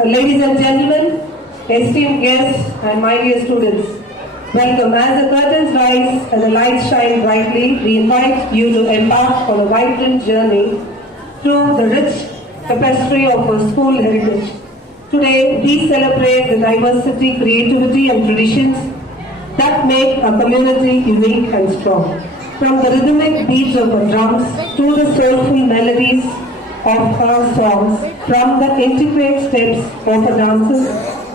Ladies and gentlemen, esteemed guests and my dear students, welcome. As the curtains rise and the lights shine brightly, we invite you to embark on a vibrant journey through the rich tapestry of our school heritage. Today, we celebrate the diversity, creativity and traditions that make our community unique and strong. From the rhythmic beats of our drums to the soulful melodies of our songs, from the intricate steps of our dances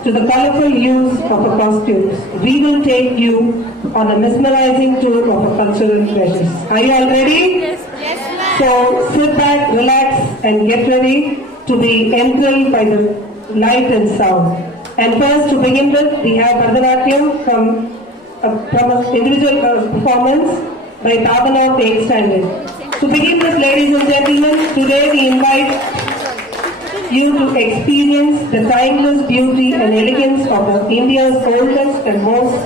to the colorful hues of our costumes, we will take you on a mesmerizing tour of our cultural treasures. Are you all ready? Yes, ma'am. So sit back, relax and get ready to be enthralled by the light and sound. And first, to begin with, we have Bharatanatyam from an individual performance by Bhavana of 8th standard. To begin with, ladies and gentlemen, today we invite you to experience the timeless beauty and elegance of India's oldest and most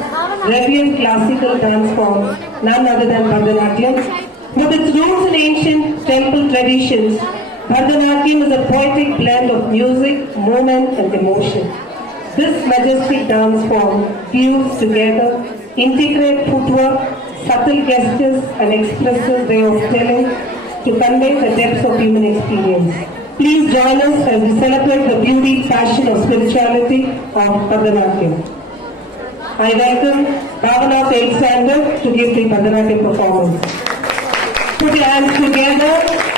revered classical dance form, none other than Bharatanatyam. With its roots in ancient temple traditions, Bharatanatyam is a poetic blend of music, movement and emotion. This majestic dance form fused together intricate footwork, subtle gestures and expressive way of telling to convey the depths of human experience. Please join us as we celebrate the beauty, passion and spirituality of Bharatanatyam. I welcome Bhavana of 8th standard to give the Bharatanatyam performance. Put your hands together.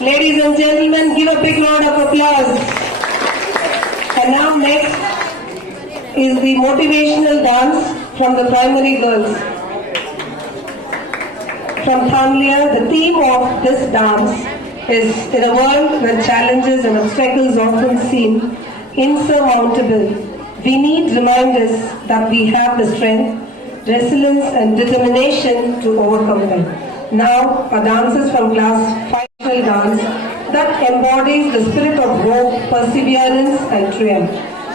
Ladies and gentlemen, give a big round of applause. And now next is the motivational dance from the primary girls. From Thamlia, the theme of this dance is in a world where challenges and obstacles often seem insurmountable. We need reminders that we have the strength, resilience and determination to overcome them. Now, our dancers from class 5 will dance that embodies the spirit of hope, perseverance and triumph.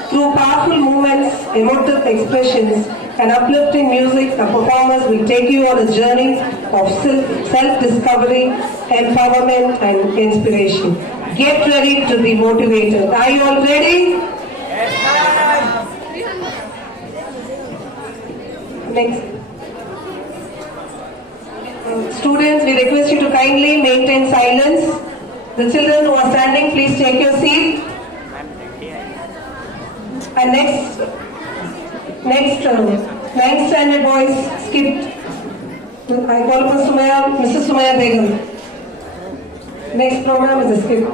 Through powerful movements, emotive expressions and uplifting music, the performers will take you on a journey of self-discovery, empowerment and inspiration. Get ready to be motivated. Are you all ready? Next. Students, we request you to kindly maintain silence. The children who are standing, please take your seat. And next, 9th standard boys skipped. I call upon Mrs. Sumaya Begum. Next program is a skip.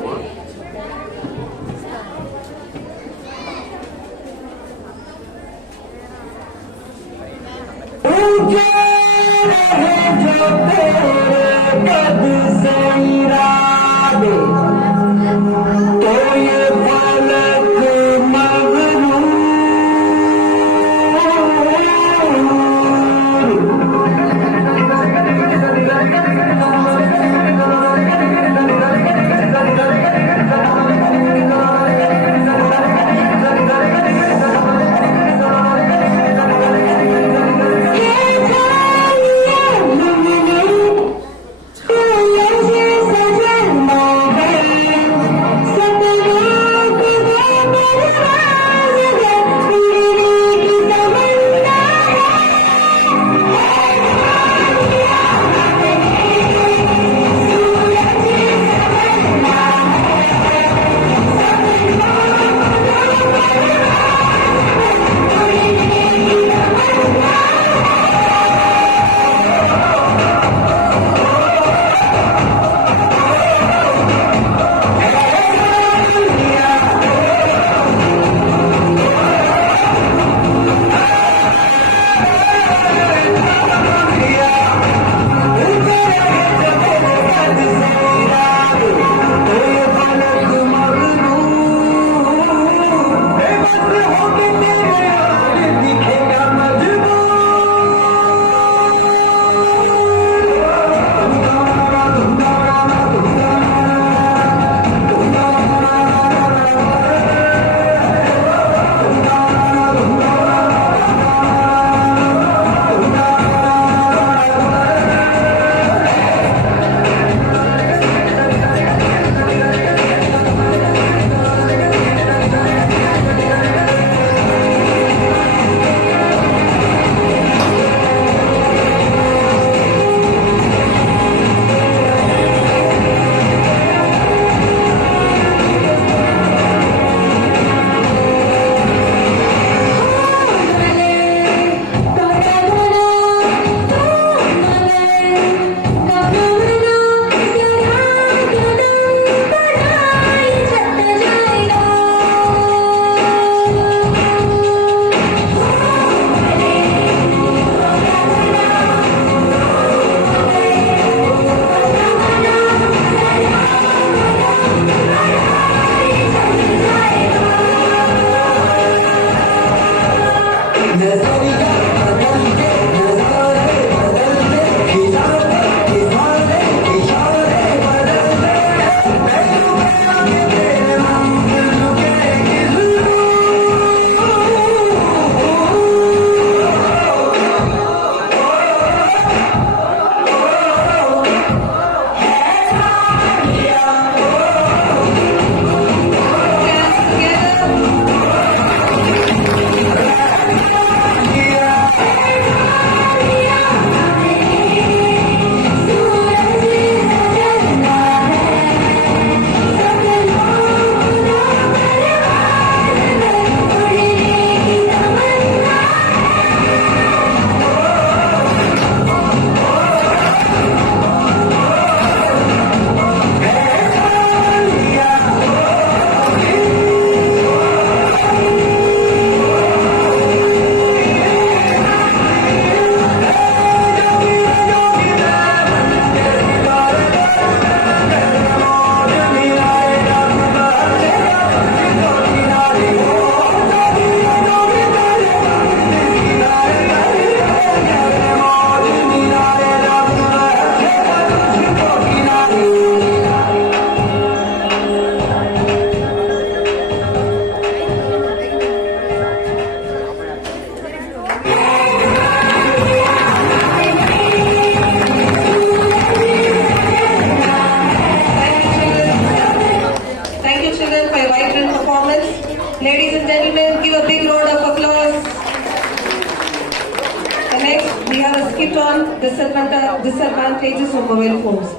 skit on disadvantages of mobile phones.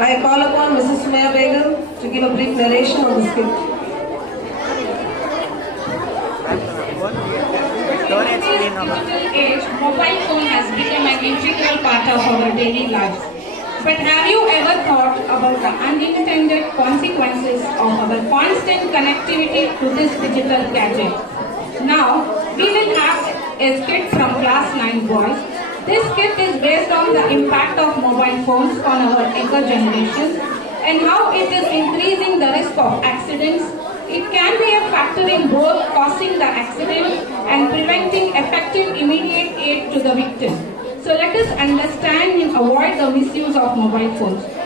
I call upon Mrs. Sumaya Begum to give a brief narration on the skit. Digital age, mobile phone has become an integral part of our daily lives. But have you ever thought about the unintended consequences of our constant connectivity to this digital gadget? Now, we will have a skit from class 9 boys. This skit is based on the impact of mobile phones on our younger generation and how it is increasing the risk of accidents. It can be a factor in both causing the accident and preventing effective immediate aid to the victim. So let us understand and avoid the misuse of mobile phones.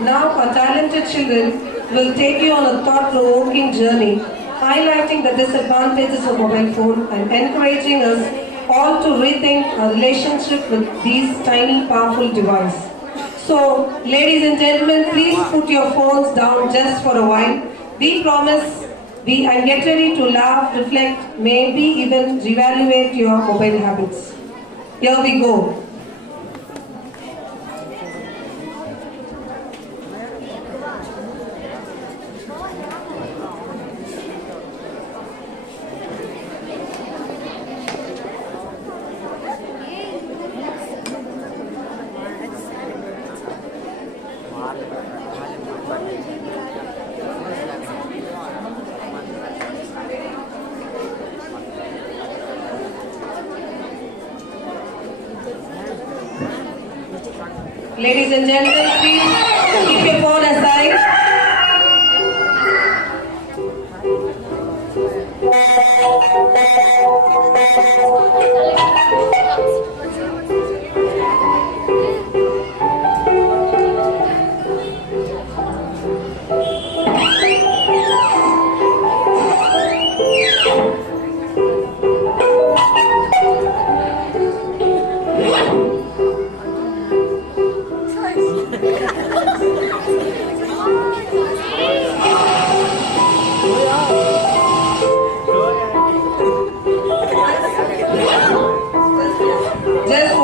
Now our talented children will take you on a thought-provoking journey, highlighting the disadvantages of mobile phone and encouraging us all to rethink our relationship with these tiny powerful devices. So, ladies and gentlemen, please put your phones down just for a while. We promise and get ready to laugh, reflect, maybe even reevaluate your mobile habits. Here we go. Ladies and gentlemen, please keep your phone aside. Just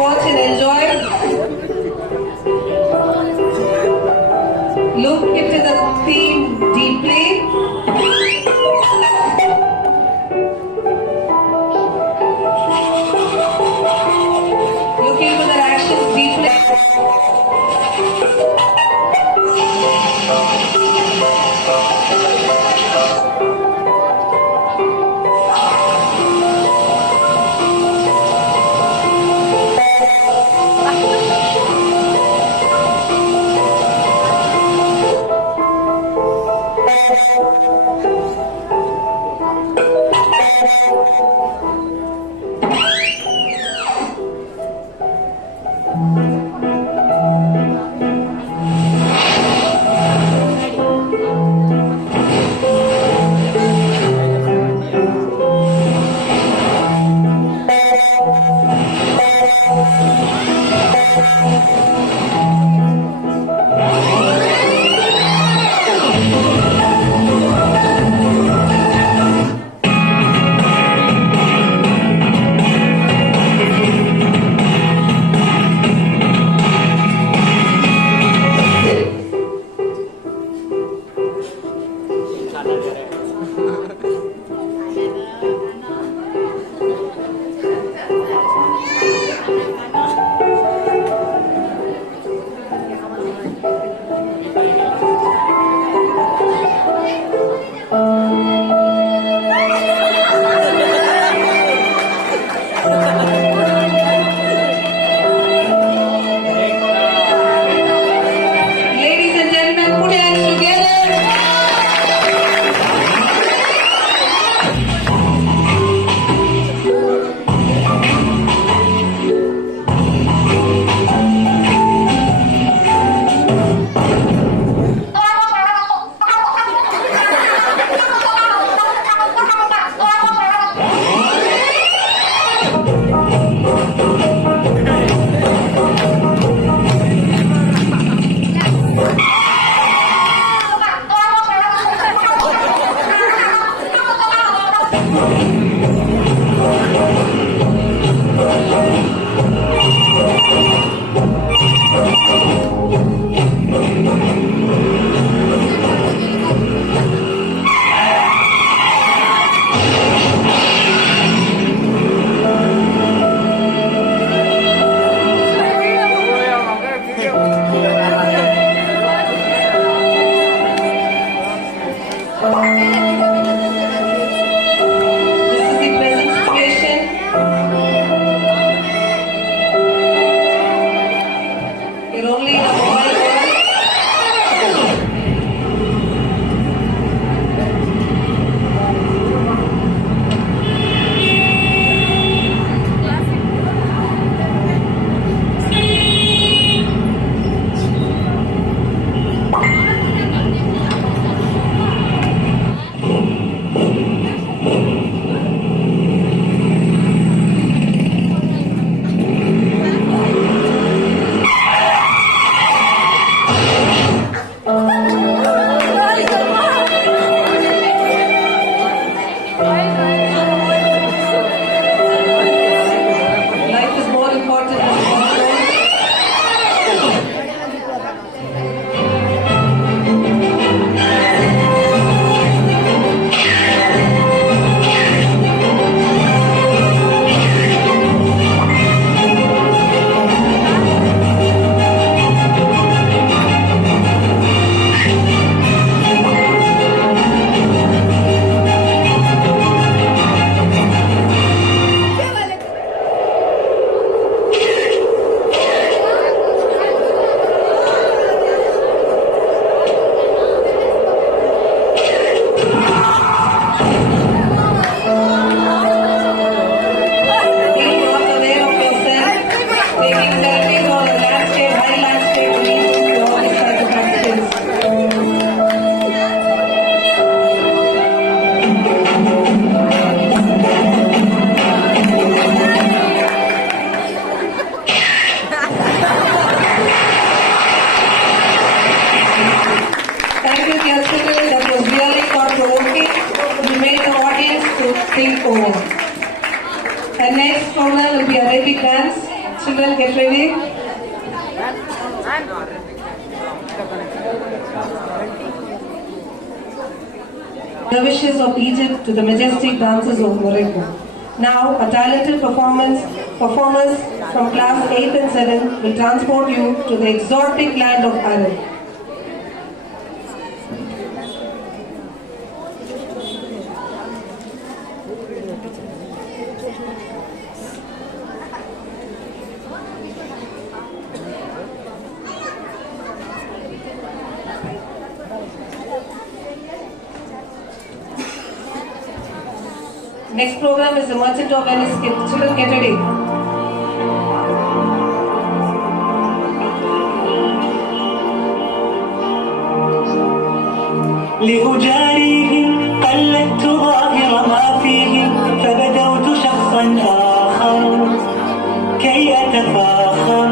You're only in a mobile world. Life is more important than control. Being not aware of yourself, taking selfies on a landscape, high landscape, leads to all these type of accidents. Thank you, Kerstin. That was really thought-provoking. You made the audience to think over. And next program will be Arabic dance. Children, get ready. Dervishes of Egypt to the majestic dances of Morocco. Now, a talented performers from class 8 and 7 will transport you to the exotic land of Arab. Next program is the Merchant of Venice. Children, get ready. لأجاريهم قلدت ظاهر ما فيهم فبدوت شخصا آخر كي أتفاخر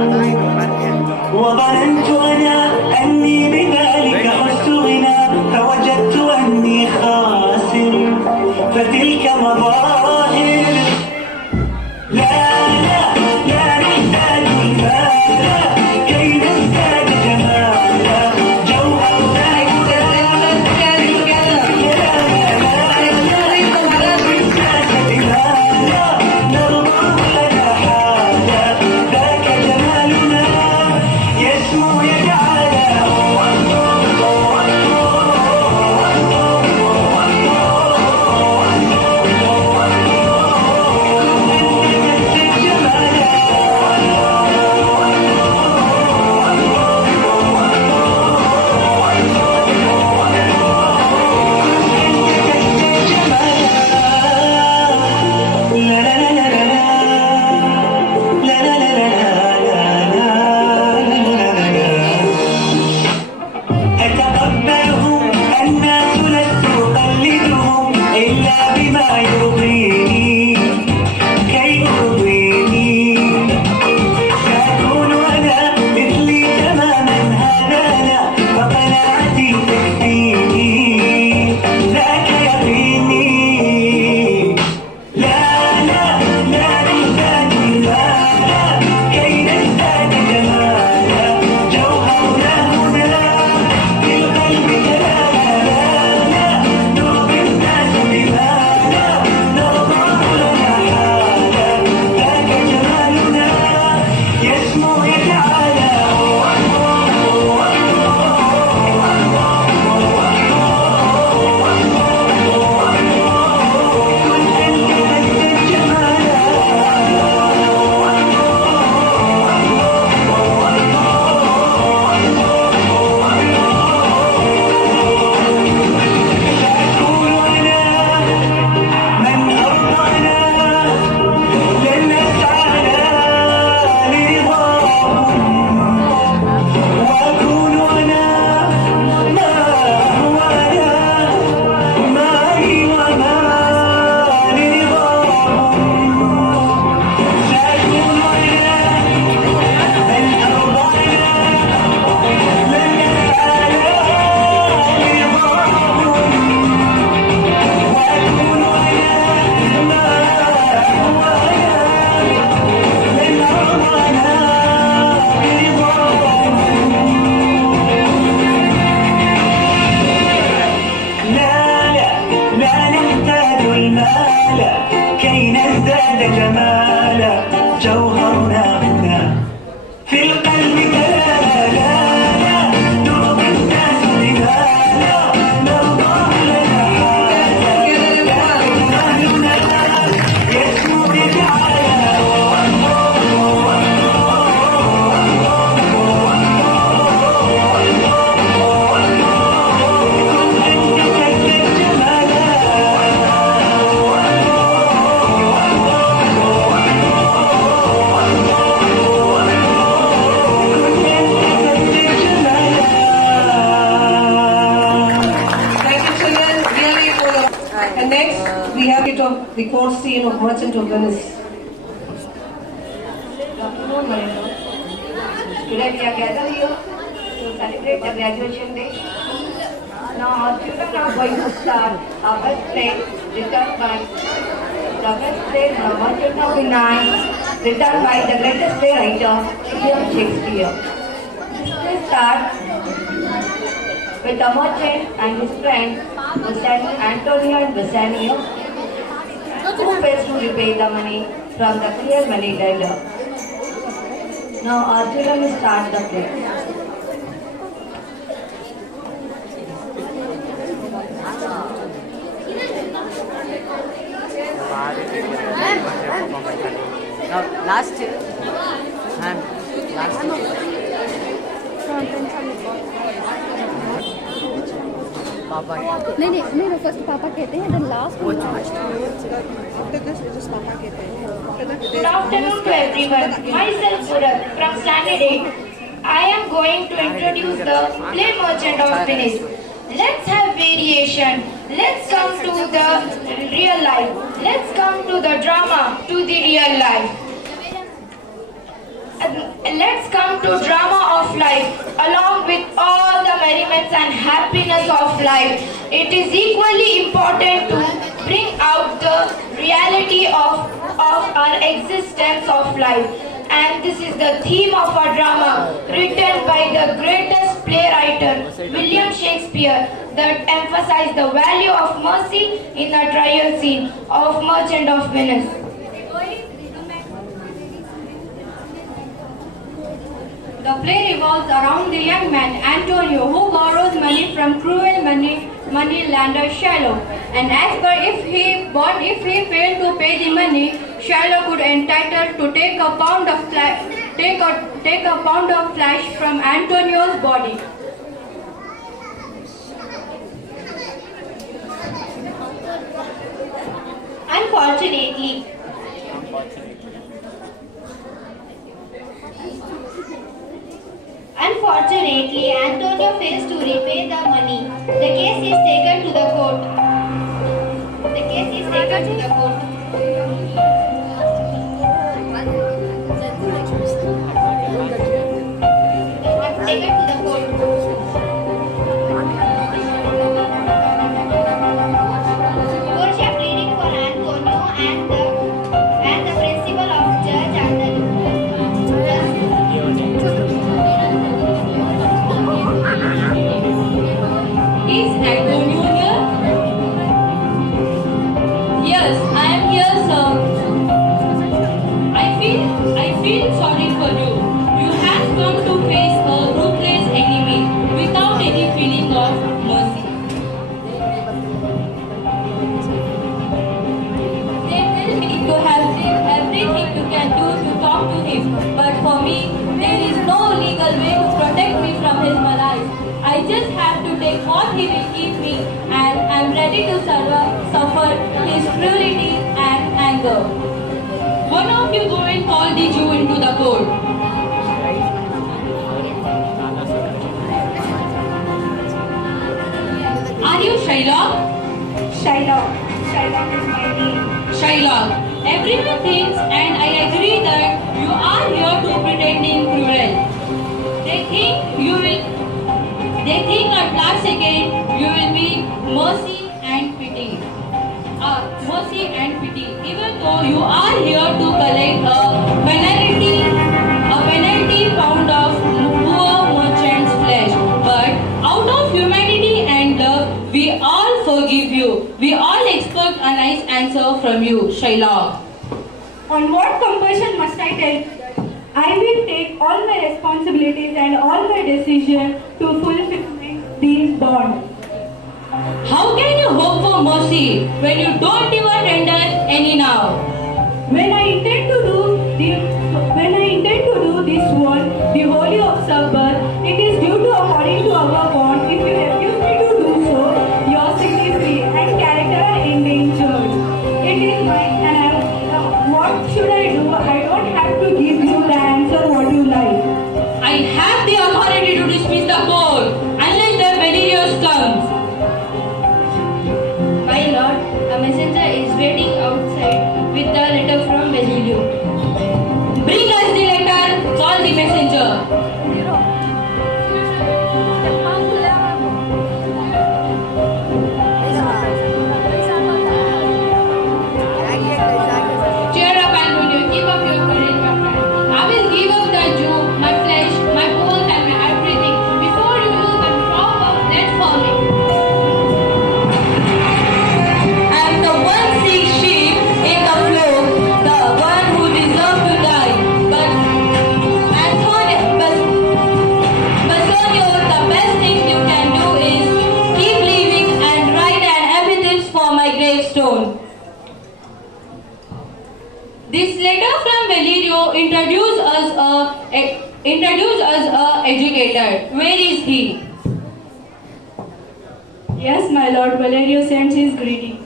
وظننت أنا أني بذلك حزت غنى فوجدت أني خاسر فتلك مظاهر لا نحتاج المال كي نزداد جمالا جوهرنا نرضى لنا حاجة ذاك جمالنا يسمو يجعل foremost scene of Merchant of Venice. Good afternoon, Marino. Today we are gathered here to celebrate the graduation day. Now our children are going to start our best play written by the best play Merchant of Venice, written by the greatest playwriter William Shakespeare. This play starts with the merchant and his friend Antonio and Bassanio, who fails to repay the money from the clear money lender. Now our children will start the play. Now, last year, पापा नहीं first पापा कहते हैं then last Good afternoon to everyone. Myself Surat from Standard 8. I am going to introduce the play Merchant of Venice. Let's have variation. Let's come to the real life. Let's come to the drama, to the real life. Let's come to drama of life along with all the merriments and happiness of life. It is equally important to bring out the reality of our existence of life. And this is the theme of our drama written by the greatest playwright William Shakespeare that emphasizes the value of mercy in the trial scene of Merchant of Venice. The play revolves around the young man Antonio who borrows money from cruel moneylender Shylock. And as per if he failed to pay the money, Shylock would entitled to take a pound of flesh from Antonio's body. Unfortunately, Antonio fails to repay the money. The case is taken to the court. Portia pleading for Antonio and the principal of church and Is Antonio here? Yes, I am here, sir. I feel sorry for you. You have come to face a ruthless enemy without any feeling of mercy. They tell me to have everything you can do to talk to him, but for me, there is no legal way to protect me from his malice. I just have to take what he will give me, and I am ready to suffer his cruelty and anger. One of you go and call the Jew into the court. Are you Shylock? Shylock is my name. Shylock, everyone thinks, and I agree that you are here to pretending cruel. They think at last again you will be mercy and pity. Even though you are here to collect a penalty pound of poor merchant's flesh. But out of humanity and love, we all forgive you. We all expect a nice answer from you, Shylock. On what compulsion must I tell? I will take all my responsibilities and all my decisions to fulfill these bonds. How can you hope for mercy when you don't even render any now? When I intend to do this work, the holy of Sabbath, it is due to according to our bond. If you refuse me to do so, your dignity and character are endangered. It is mine, and what should I do? I don't have to give you the answer what you like. I have the authority to dismiss the court unless the Valerius comes. My lord, a messenger is waiting outside introduce us a educator. Where is he? Yes, my lord, Valerio sends his greeting.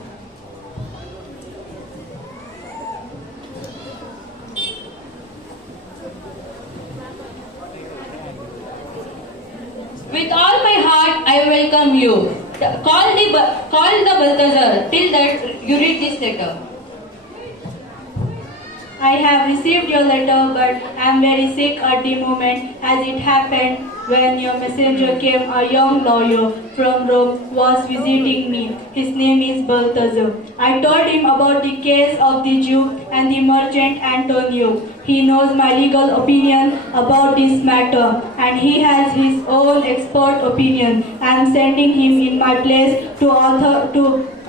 With all my heart, I welcome you. Call the Balthazar till that you read this letter. I have received your letter, but I am very sick at the moment, as it happened when your messenger came. A young lawyer from Rome was visiting me. His name is Balthazar. I told him about the case of the Jew and the merchant Antonio. He knows my legal opinion about this matter, and he has his own expert opinion. I am sending him in my place to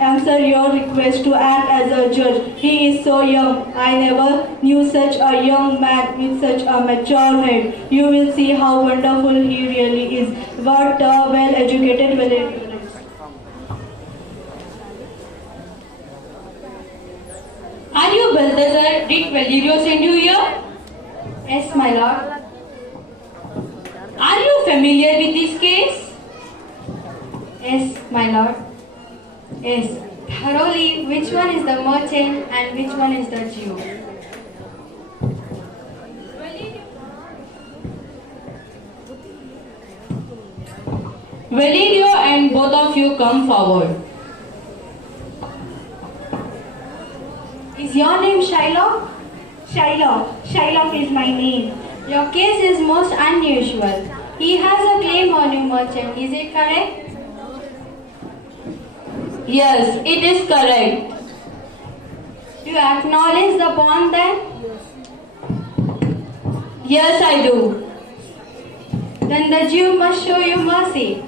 answer your request to act as a judge. He is so young. I never knew such a young man with such a mature head. You will see how wonderful he really is. What a well-educated Valerio. Are you Balthazar? Did Valerio send you here? Yes, my lord. Are you familiar with this case? Yes, my lord. Yes, thoroughly. Which one is the merchant and which one is the Jew? Valerio and both of you come forward. Is your name Shylock? Shylock is my name. Your case is most unusual. He has a claim on you, merchant. Is it correct? Yes, it is correct. Do you acknowledge the bond then? Yes, I do. Then the Jew must show you mercy.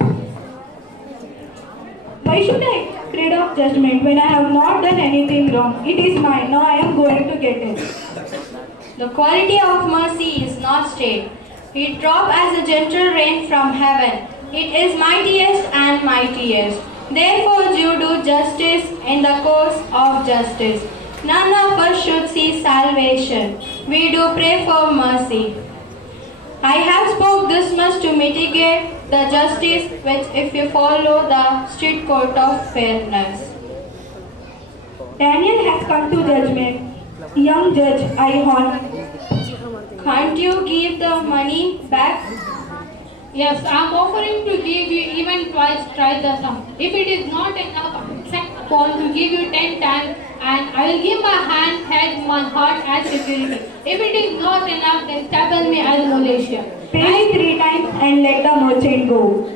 Why should I create of judgment when I have not done anything wrong? It is mine. Now I am going to get it. The quality of mercy is not straight. It drops as a gentle rain from heaven. It is mightiest and mightiest. Therefore, you do justice in the course of justice. None of us should see salvation. We do pray for mercy. I have spoke this much to mitigate the justice which if you follow the strict code of fairness. Daniel has come to judgment. Young judge, I haunt. Can't you give the money back? Yes, I am offering to give you even twice the sum. If it is not enough, accept Paul to give you 10 times, and I will give my hand, head, my heart as security. If it is not enough, then stable me as Malaysia. Pay me 3 times and let the merchant go.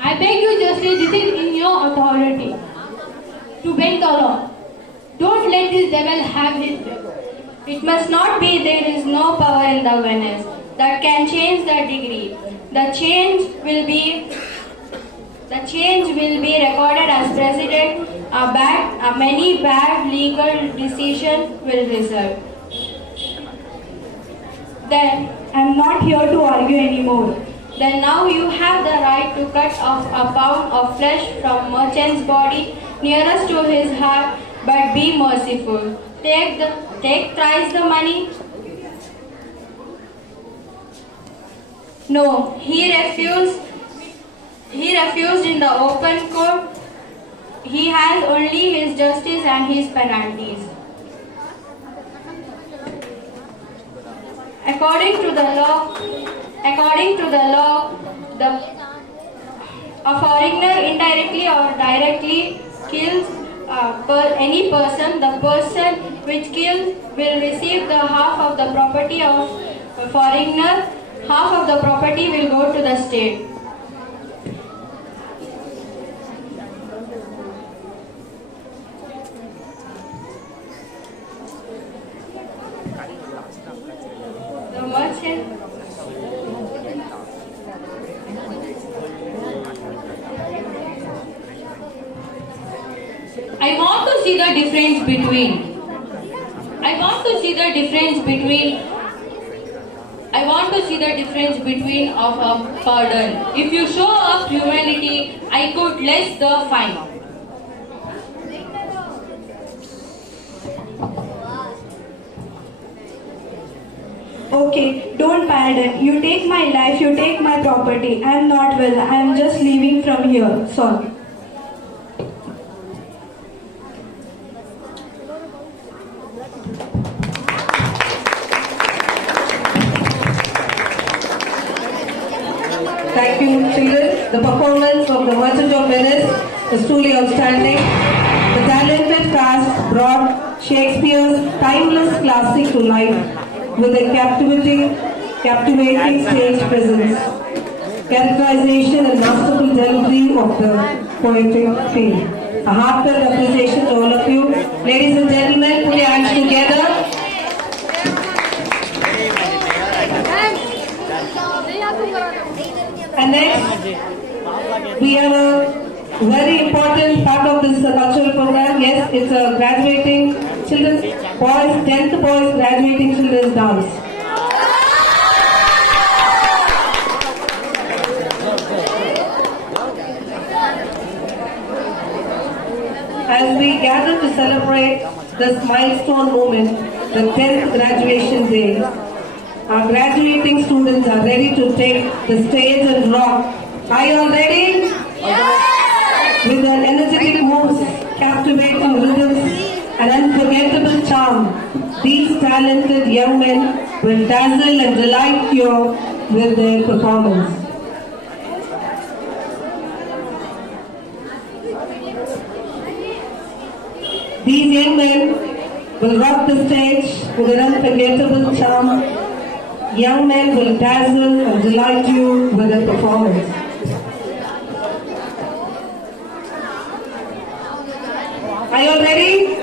I beg you, Justice, this is in your authority to bend the law. Don't let this devil have his way. It must not be. There is no power in the Venice that can change the degree. The change will be recorded as precedent. Many bad legal decisions will result. Then I am not here to argue anymore. Then now you have the right to cut off a pound of flesh from merchant's body nearest to his heart, but be merciful. Take thrice the money. No, he refused. He refused in the open court. He has only his justice and his penalties. According to the law, a foreigner indirectly or directly kills any person. The person which kills will receive the half of the property of a foreigner. Half of the property will go to the state. The merchant. I want to see the difference between of a pardon. If you show up humility, I could less the fine. Okay, don't pardon. You take my life, you take my property. I am not well. I am just leaving from here. Sorry. Thank you, children. The performance of the Merchant of Venice was truly outstanding. The talented cast brought Shakespeare's timeless classic to life with a captivating stage presence, characterization and masterful delivery of the poetic theme. A heartfelt appreciation to all of you. Ladies and gentlemen, put your hands together. And next, we have a very important part of this cultural program. Yes, it's a graduating children's boys, 10th boys graduating children's dance. As we gather to celebrate this milestone moment, the 10th graduation day, our graduating students are ready to take the stage and rock. Are you all ready? Yes! With their energetic moves, captivating rhythms, and unforgettable charm, these talented young men will dazzle and delight you with their performance. These young men will rock the stage with an unforgettable charm. Young men will dazzle and delight you with their performance. Are you all ready?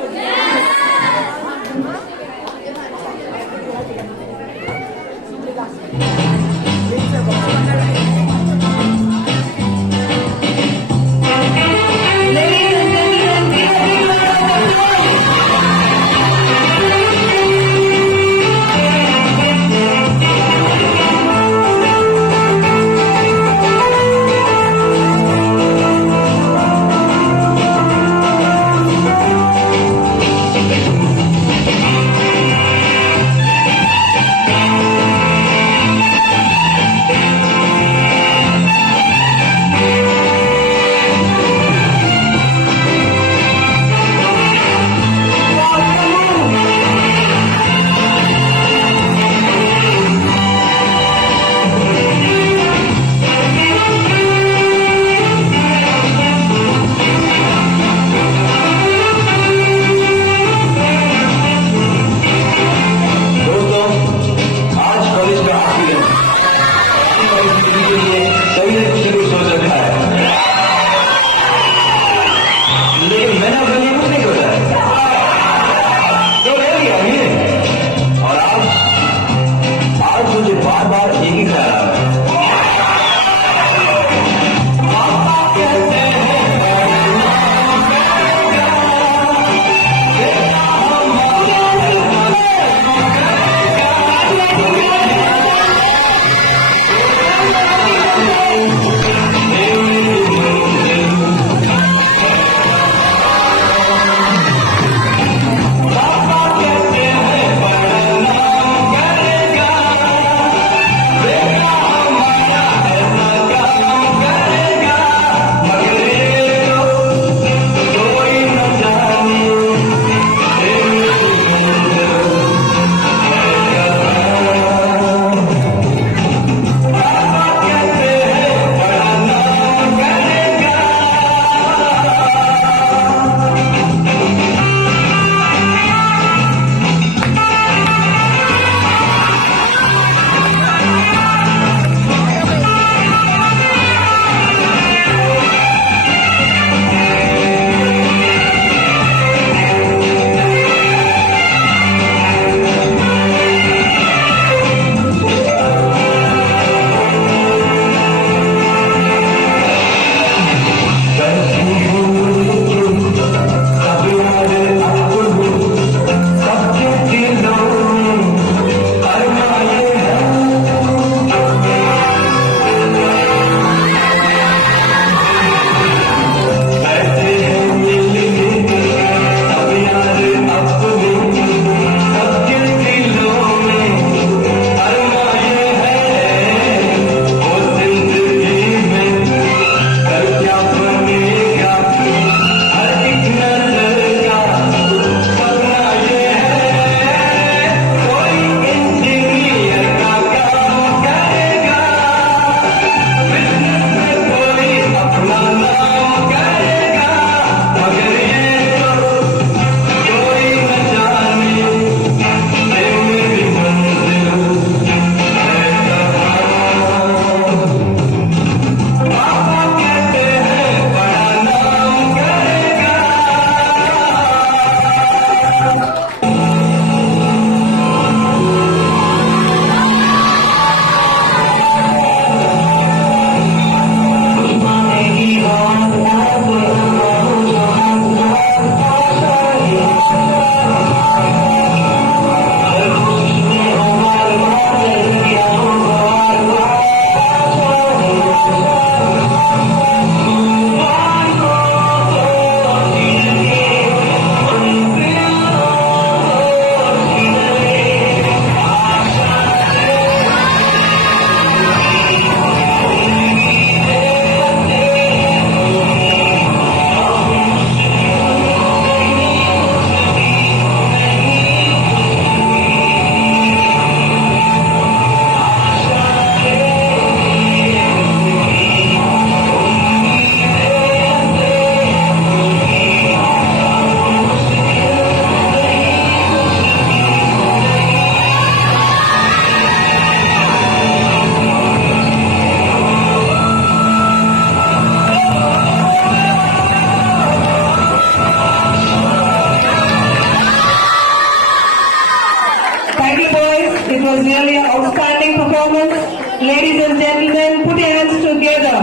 ladies and gentlemen, put your hands together.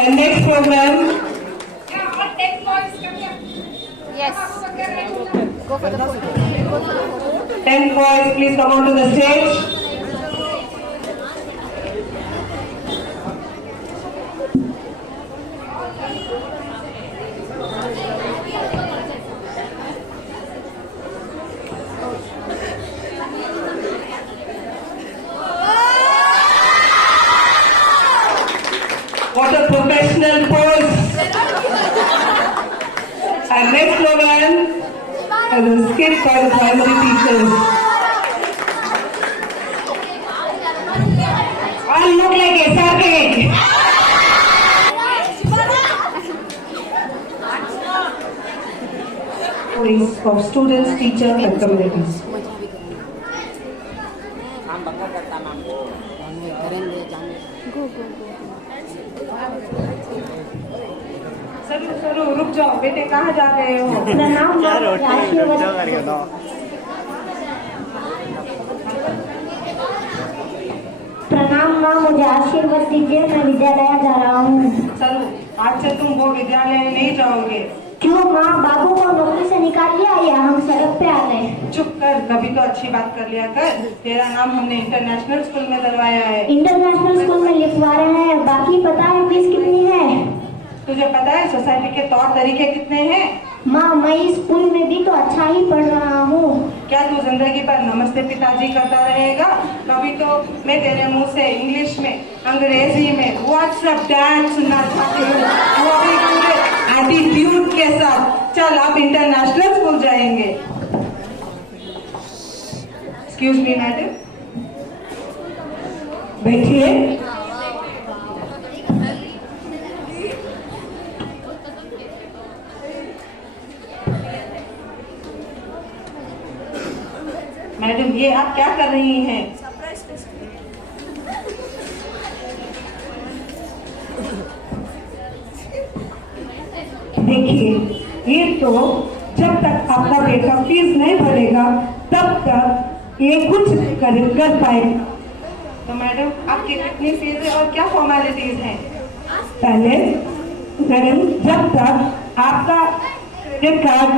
And next program. Yes. Go for the photo. 10 boys, please come onto the stage. What a professional pose. And next program is a skit for the primary teachers. All look like SRK. Stories for students, teachers and communities. सरू रुक जाओ बेटे, कहाँ जा रहे हो? प्रणाम माँ, मुझे आशीर्वाद दीजिए, मैं विद्यालय जा रहा हूँ। सरू, आज से तुम वो विद्यालय नहीं जाओगे। क्यों माँ, बाबू को नौकरी से निकाल लिया या हम सड़क पे आ गए? चुप कर, कभी तो अच्छी बात कर लिया कर। तेरा नाम हमने इंटरनेशनल स्कूल में डलवाया है। इंटरनेशनल स्कूल में लिखवा रहे हैं, बाकी पता है फीस कितनी है? तुझे पता है सोसाइटी के तौर तरीके कितने हैं? माँ, मैं इस स्कूल में भी तो अच्छा ही पढ़ रहा हूँ। क्या तू जिंदगी पर नमस्ते पिताजी करता रहेगा? कभी तो मैं तेरे मुंह से इंग्लिश में, अंग्रेजी में व्हाट्सएप डैड सुनना चाहती हूँ, वो भी एटीट्यूड के साथ। चल, आप इंटरनेशनल स्कूल जाएंगे। एक्सक्यूज मी मैडम, बैठिए। मैडम, ये आप क्या कर रही हैं? देखिए, ये तो जब तक आपका बेटा फीस नहीं भरेगा तब तक ये कुछ कर पाएगा। तो मैडम, आपकी कितनी फीस है और क्या फॉर्मेलिटीज हैं? पहले मैडम, जब तक आपका क्रेडिट कार्ड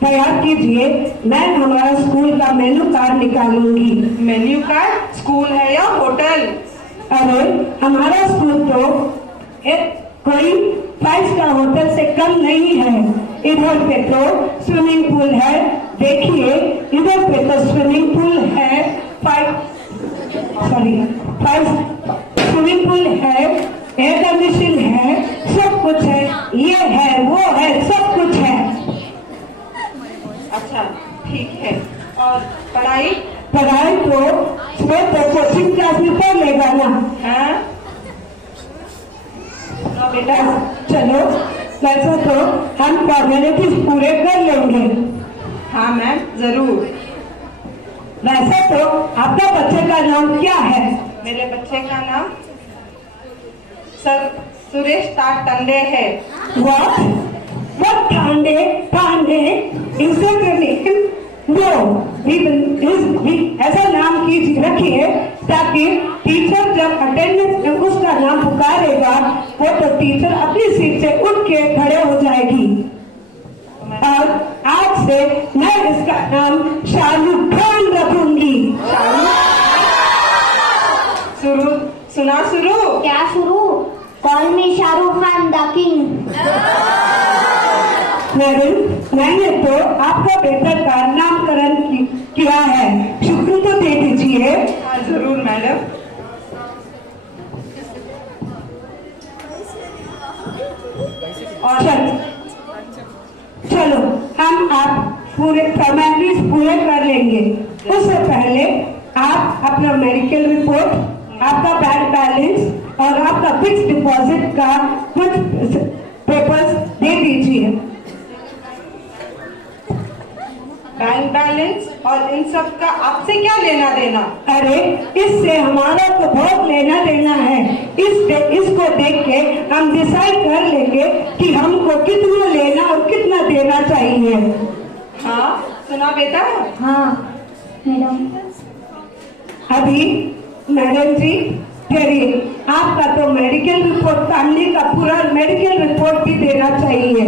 तैयार कीजिए, मैं हमारा स्कूल का मेन्यू कार्ड निकालूंगी। Menu card? स्कूल है या होटल? अरे, हमारा स्कूल तो एक कोई 5 स्टार होटल से कम नहीं है। इधर पे तो स्विमिंग पूल है, देखिए इधर पे तो स्विमिंग पूल है, 5 स्विमिंग पूल है, एयर कंडीशन है, सब कुछ है, ये है वो है, सब कुछ है। अच्छा, ठीक है। और पढ़ाई तो सुबह तो कोचिंग क्लास में पढ़ लेगा ना? हाँ बेटा, चलो वैसे तो हम फॉर्मेलिटीज पूरे कर लेंगे। हाँ मैम, जरूर। वैसे तो आपका बच्चे का नाम क्या है? मेरे बच्चे का नाम सर सुरेश टांडे है। What टांडे? नो, ऐसा नाम रखिए ताकि टीचर जब अटेंडेंस में उसका नाम पुकारेगा वो तो टीचर अपनी सीट से उठ के खड़े हो जाएगी। और आज से मैं इसका नाम शाहरुख खान रखूंगी। शुरू? क्या शुरू? Call me Shahrukh Khan the king. Madam, मैंने तो आपका बेटा का नामकरण किया है, शुक्र तो दे दीजिए। जरूर मैडम। और चलो हम आप पूरे फॉर्मेलिटीज पूरे कर लेंगे। उससे पहले आप अपना मेडिकल रिपोर्ट, आपका बैंक बैलेंस और आपका फिक्स डिपॉजिट का कुछ पेपर्स दे दीजिए। बैंक बैलेंस और इन सब का आपसे क्या लेना देना? अरे, इससे हमारा तो बहुत लेना देना है। इसको देख के हम डिसाइड कर लेंगे कि हमको कितना लेना और कितना देना चाहिए। हाँ, सुना बेटा? हाँ मैडम। अभी मैडम जी, तेरी आपका तो मेडिकल रिपोर्ट, फैमिली का पूरा मेडिकल रिपोर्ट भी देना चाहिए।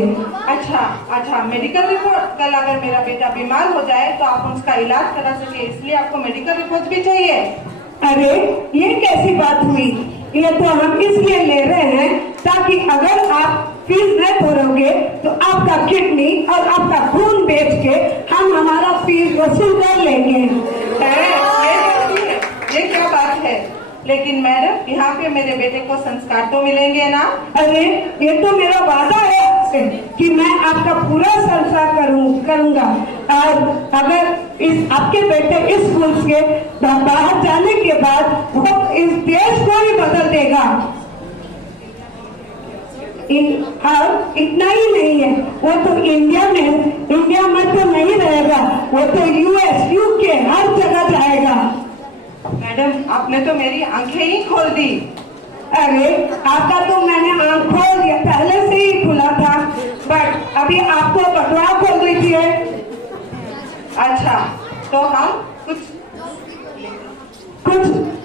अच्छा, मेडिकल रिपोर्ट। कल अगर मेरा बेटा बीमार हो जाए तो आप उसका इलाज करा सके, इसलिए आपको मेडिकल रिपोर्ट भी चाहिए। अरे ये कैसी बात हुई? ये तो हम इसलिए ले रहे हैं ताकि अगर आप फीस नहीं भरोगे तो आपका किडनी और आपका खून बेच के हम हमारा फीस वसूल कर लेंगे। ये क्या बात है? लेकिन मैडम, यहाँ पे मेरे बेटे को संस्कार तो मिलेंगे ना? अरे ये तो मेरा वादा है आपसे कि मैं आपका पूरा संस्कार करूँगा। और अगर इस आपके बेटे इस स्कूल से बाहर जाने के बाद वो इस देश को ही बदल देगा। और इतना ही नहीं है, वो तो इंडिया में तो नहीं रहेगा, वो तो यूएस, यूके हर जगह जाएगा। मैडम, आपने तो मेरी आंखें ही खोल दी। अरे आपका तो मैंने आंख खोल दिया, पहले से ही खुला था, बट अभी आपको बटुआ खोल दी है। अच्छा, तो हम कुछ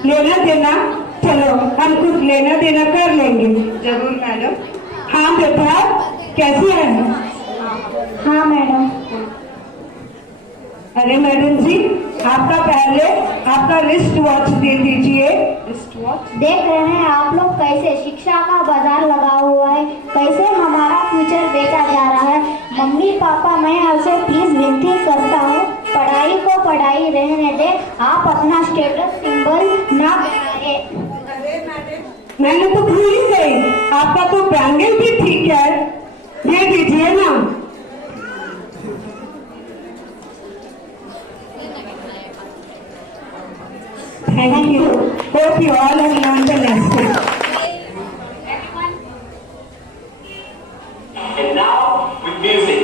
लेना देना, चलो हम कुछ लेना देना कर लेंगे। जरूर मैडम। हाँ बेटा, कैसी है? हाँ मैडम। अरे मैडम जी, आपका पहले आपका रिस्ट वॉच दे दीजिए। Wrist watch? देख रहे हैं आप लोग कैसे शिक्षा का बाजार लगा हुआ है, कैसे हमारा फ्यूचर बेचा जा रहा है। मम्मी पापा, मैं आपसे प्लीज विनती करता हूँ, पढ़ाई को पढ़ाई रहने दे, आप अपना स्टेटस सिंबल ना बनाइए। मैंने तो भूल ही गई, आपका तो बैंगल भी ठीक है, दे दीजिए ना। Thank you. Hope you all have learned the lesson. And now with music.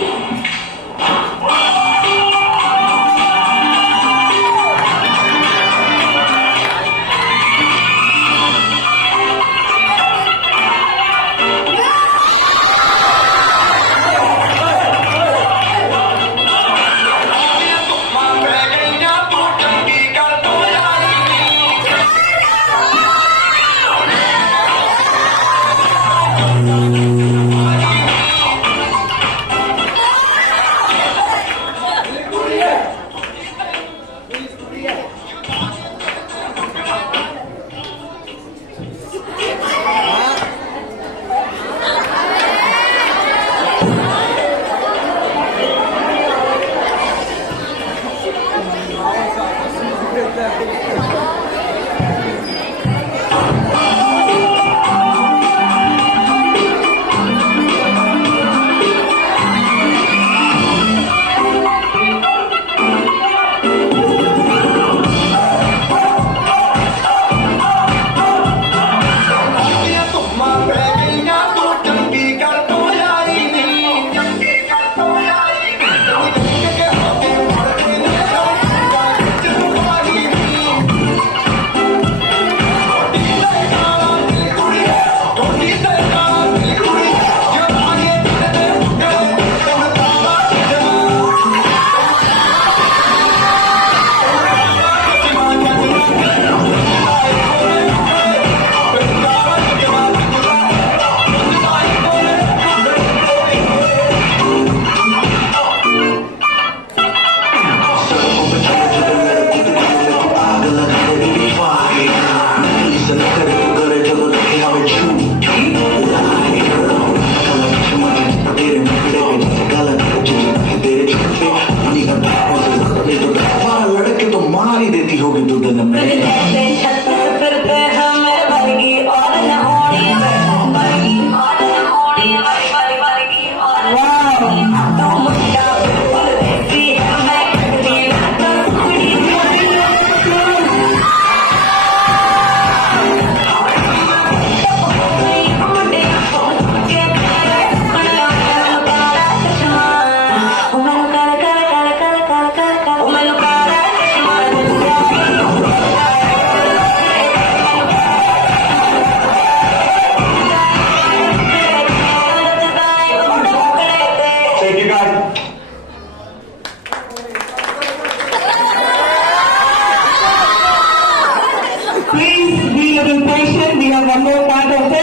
Please be a little patient. We have one more part of it.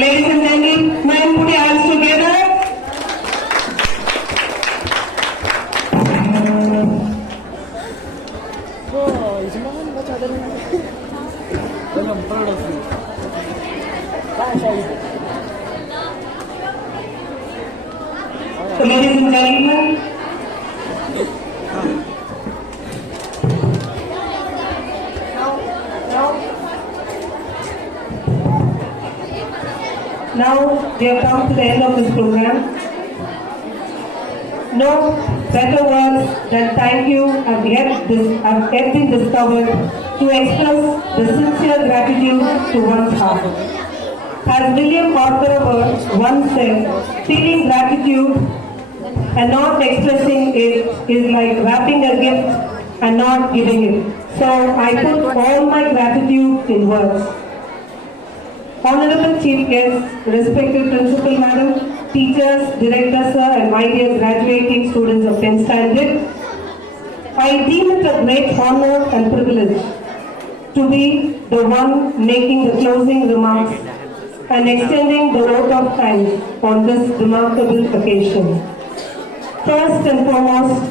Ladies and gentlemen, put your hands together. So, ladies and gentlemen, now we have come to the end of this program. No better words than thank you have yet been discovered to express the sincere gratitude to one's heart. As William Ortberg once said, feeling gratitude and not expressing it is like wrapping a gift and not giving it. So I put all my gratitude in words. Honorable Chief Guests, respected Principal Madam, teachers, Director Sir and my dear graduating students of 10th standard, I deem it a great honor and privilege to be the one making the closing remarks and extending the vote of thanks on this remarkable occasion. First and foremost,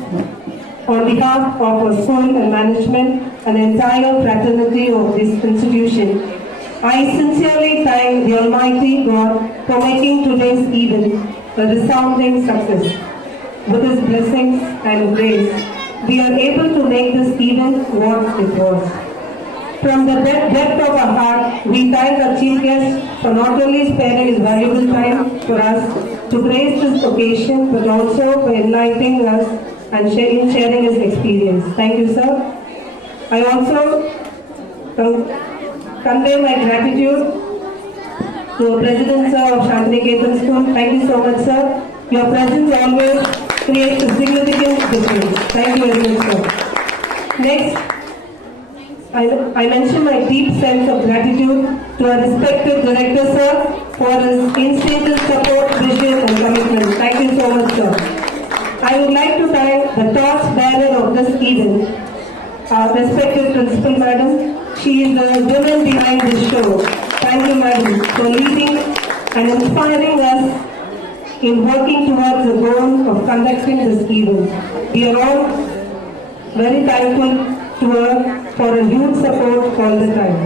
on behalf of our school and management and the entire fraternity of this institution, I sincerely thank the Almighty God for making today's event a resounding success. With His blessings and grace, we are able to make this event what it was. From the depth of our heart, we thank our Chief Guest for not only sparing his valuable time for us to grace this occasion, but also for enlightening us and sharing his experience. Thank you, sir. I also convey my gratitude to our President Sir of Shantiniketan School. Thank you so much, sir. Your presence always creates a significant difference. Thank you very much, sir. Next, I mention my deep sense of gratitude to our respected Director Sir for his instinctive support, vision and commitment. Thank you so much, sir. I would like to thank the torch bearer of this event, our respected Principal Madam. She is the woman behind this show. Thank you, Madam, for leading and inspiring us in working towards the goal of conducting this event. We are all very thankful to her for a huge support all the time.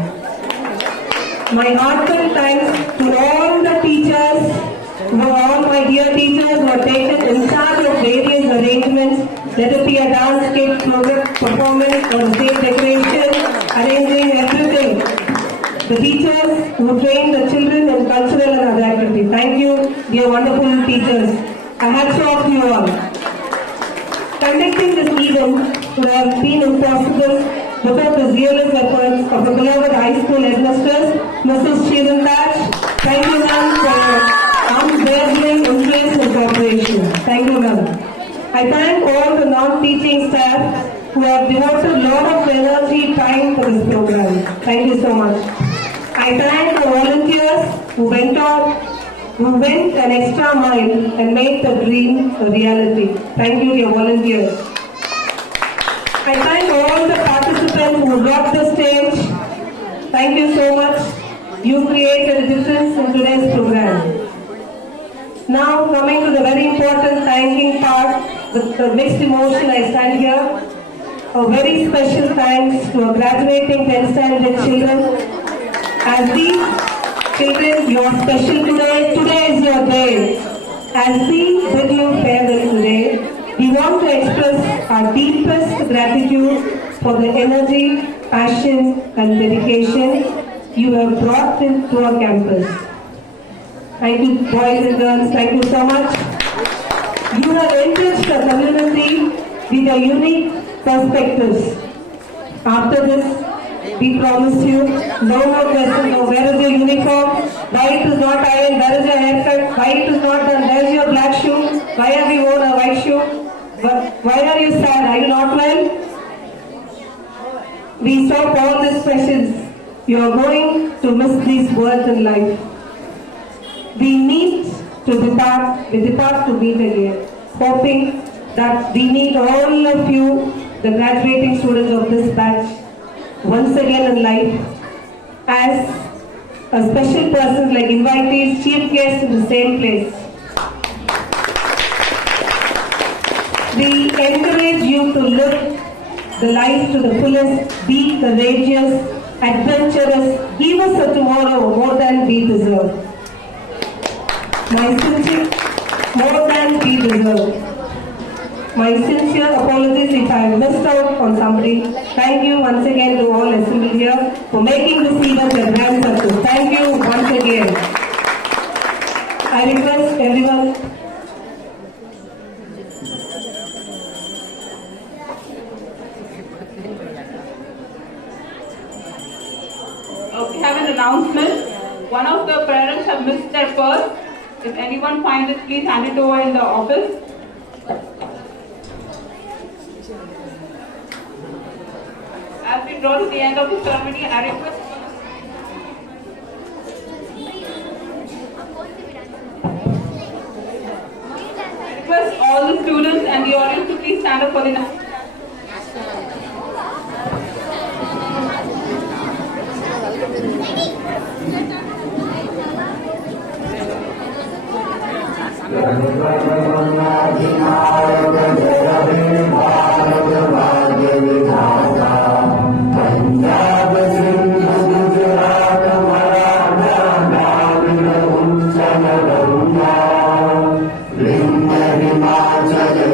My heartfelt thanks to all the teachers, all my dear teachers who have taken in charge of various arrangements, let it be a dance, skit, project, performance, or stage decoration, arranging everything. The teachers who train the children in cultural and other activities. Thank you, dear wonderful teachers. I hats off to you all. Conducting this event would have been impossible without the zealous efforts of the beloved high school headmistress, Mrs. Shirin Taj. Thank you, ma'am, for your unwavering interest and cooperation. Thank you, ma'am. I thank all the non-teaching staff who have devoted a lot of energy, time for this program. Thank you so much. I thank the volunteers who went an extra mile and made the dream a reality. Thank you, dear volunteers. I thank all the participants who rocked the stage. Thank you so much. You created a difference in today's program. Now, coming to the very important thanking part, with the mixed emotion I stand here. a very special thanks to our graduating 10th standard children. As these children, you are special today. Today is your day. As we bid you farewell today, we want to express our deepest gratitude for the energy, passion and dedication you have brought into our campus. Thank you, boys and girls. Thank you so much. You have enriched the community with your unique perspectives. After this, we promise you no more questions of where is your uniform, why it is not ironed, where is your haircut, why it is not done, where is your black shoe, why have you worn a white shoe, why are you sad, are you not well? We stop all these questions. You are going to miss these words in life. We depart to meet again, hoping that we meet all of you, the graduating students of this batch, once again in life as a special person like invitees, chief guests in the same place. We encourage you to live the life to the fullest, be courageous, adventurous, give us a tomorrow more than we deserve. More than we deserve. My sincere apologies if I have missed out on somebody. Thank you once again to all assembled here for making this event a grand success. Thank you once again. I request everyone. We have an announcement. One of the parents have missed their purse. If anyone finds it, please hand it over in the office. As we draw to the end of the ceremony, I request all the students and the audience to please stand up for the Himalaya,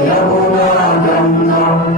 Yamuna, Ganga,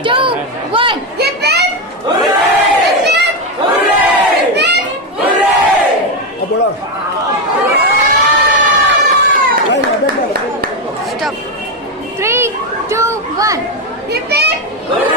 2, 1. Hip hip! Stop. 3, 2, 1. Hip hip!